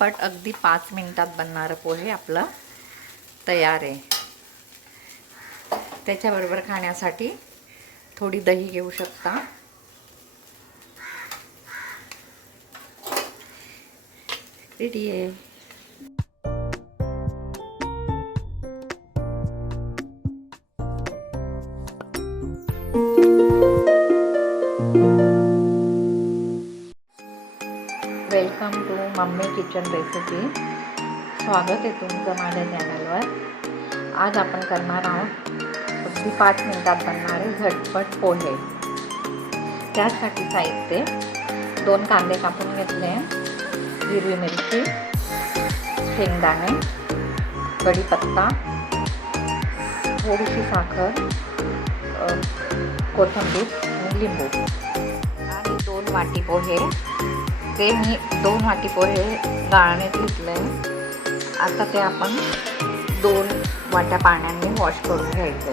पट अगदी 5 मिनिटात बनणारं पोहे आपलं तयार आहे। त्याच्याबरोबर खाण्यासाठी थोडी दही घेऊ शकता। रेडी आहे। Welcome to mummy kitchen recipe. स्वागत आहे तुमचं माझ्या चॅनलवर। आज आपण करणार आहोत अगदी 5 मिनिटात बनणारे झटपट पोहे। त्यासाठी साहित्य 2 कांदे कापून घेतले, हिरवी मिरची, शेंगदाणे, कढीपत्ता, थोडीशी साखर, कोथिंबीर आणि लिंबू आणि 2 वाटी पोहे। ते मी 2 वाटी पोहे गाळण्यात घेतले। आता ते आपण 2 वाट्या पाण्याने वॉश करून घ्यायचे।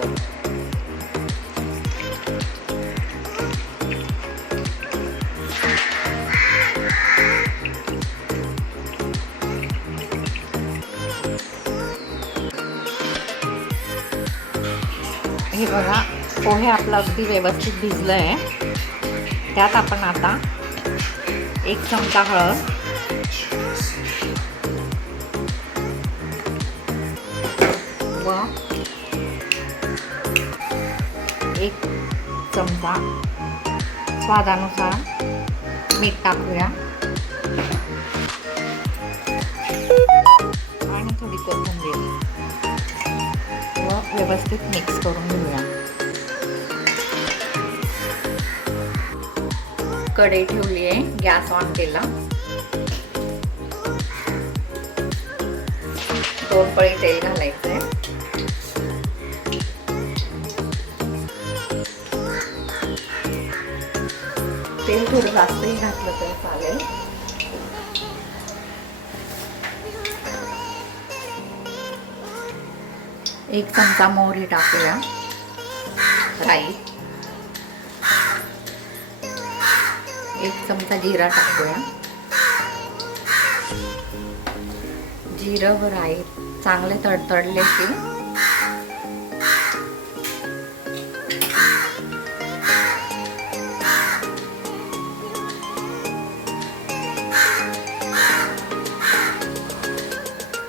हे बघा, पोहे आपलं अगदी व्यवस्थित भिजलं आहे। त्यात आपण आता 1 चमचा हळद, 1 चमचा स्वादानुसार मीठ टाकूया आणि थोडी कोथिंबीर व व्यवस्थित मिक्स करून घेऊया। कढई ठेवली आहे, गॅस ऑन केला, 2 पळी तेल घालायचंय। तेल थोडं जास्तही घातलं तर चालेल। एक चमचा मोहरी टाकूया, राई, 1 चमचा जिरा टाकूया। जिरं व राई चांगले तडतडले की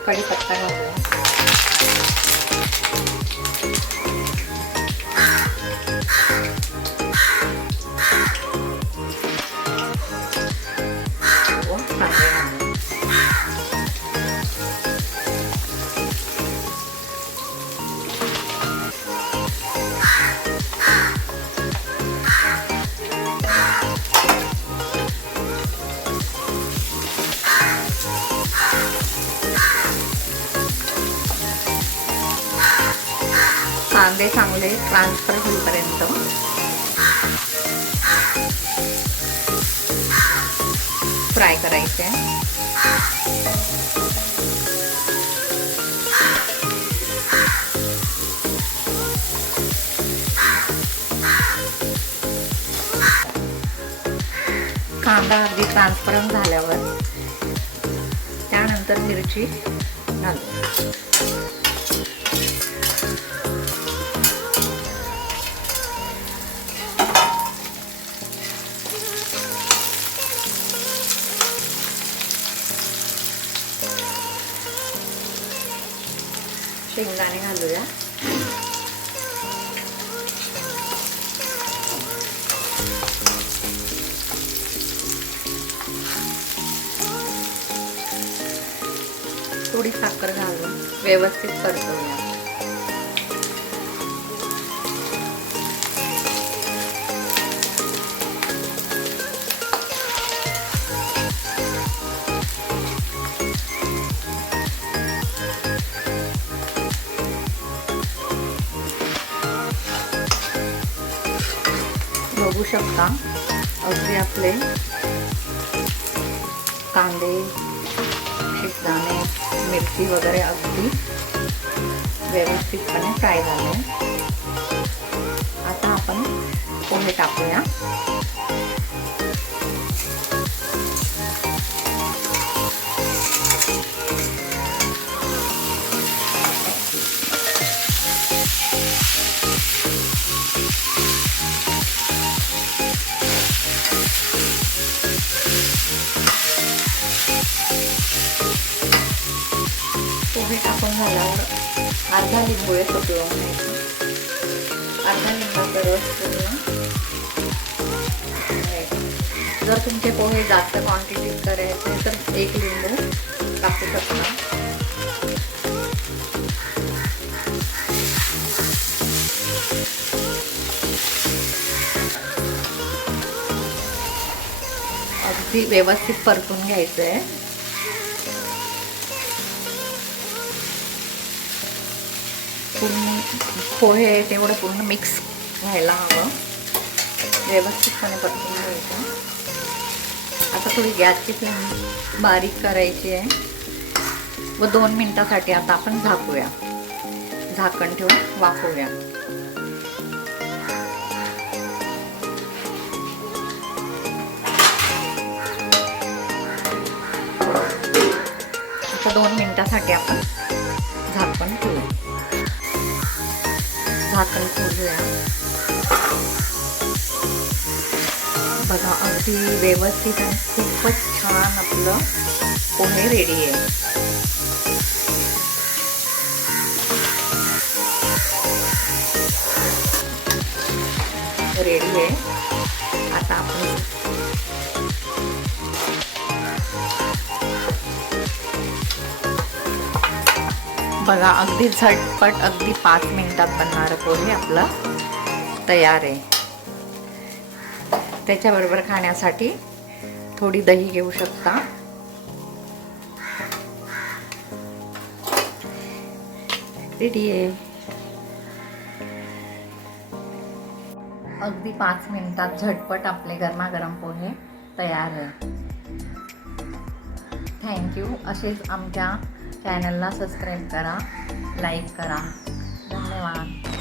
कढीपत्ता घालूया। कांदे चांगले ट्रान्सफर होईपर्यंत फ्राय करायचे। कांदा अगदी ट्रान्सपरंट झाल्यावर त्यानंतर मिरची घालू। शेंगदाणे घालूया। थोडी साखर घालून व्यवस्थित परतवूया। बघू शकता अगदी आपले कांदे, शेंगदाणे, मिरची वगैरे अगदी व्यवस्थितपणे फ्राय झाले। आता आपण पोहे टाकूया। पोहे टाकून झाल्यावर अर्धा लिंबू आहे तो पिळून घ्यायचा. अर्धा लिंबाचा रस पूर्ण. जर तुमचे पोहे जास्त क्वांटिटीत करायचे तर 1 लिंबू टाकू शकता. अगदी व्यवस्थित परतून घ्यायचं आहे. पूर्ण पोहे तेवढं पूर्ण मिक्स व्हायला हवं. व्यवस्थितपणे परतून घ्यायचं. आता थोडी गॅसची फ्लेम बारीक करायची आहे व 2 मिनिटासाठी आता आपण झाकूया. झाकण ठेवून वाफवूया. आता 2 मिनिटासाठी आपण झाकण ठेवूया. झाकण खोलूया. बघा अगदी व्यवस्थित आणि खूपच छान आपलं पोहे रेडी आहे. रेडी आहे. आता आपण बघा अगदी झटपट अगदी 5 मिनिटात बनणारं पोहे आपलं तयार आहे. त्याच्याबरोबर खाण्यासाठी थोडी दही घेऊ शकता. रेडी आहे. अगदी 5 मिनिटात झटपट आपले गरमागरम पोहे तयार आहे. थँक्यू. असेच आमच्या चॅनलला सबस्क्राईब करा, लाईक करा. धन्यवाद.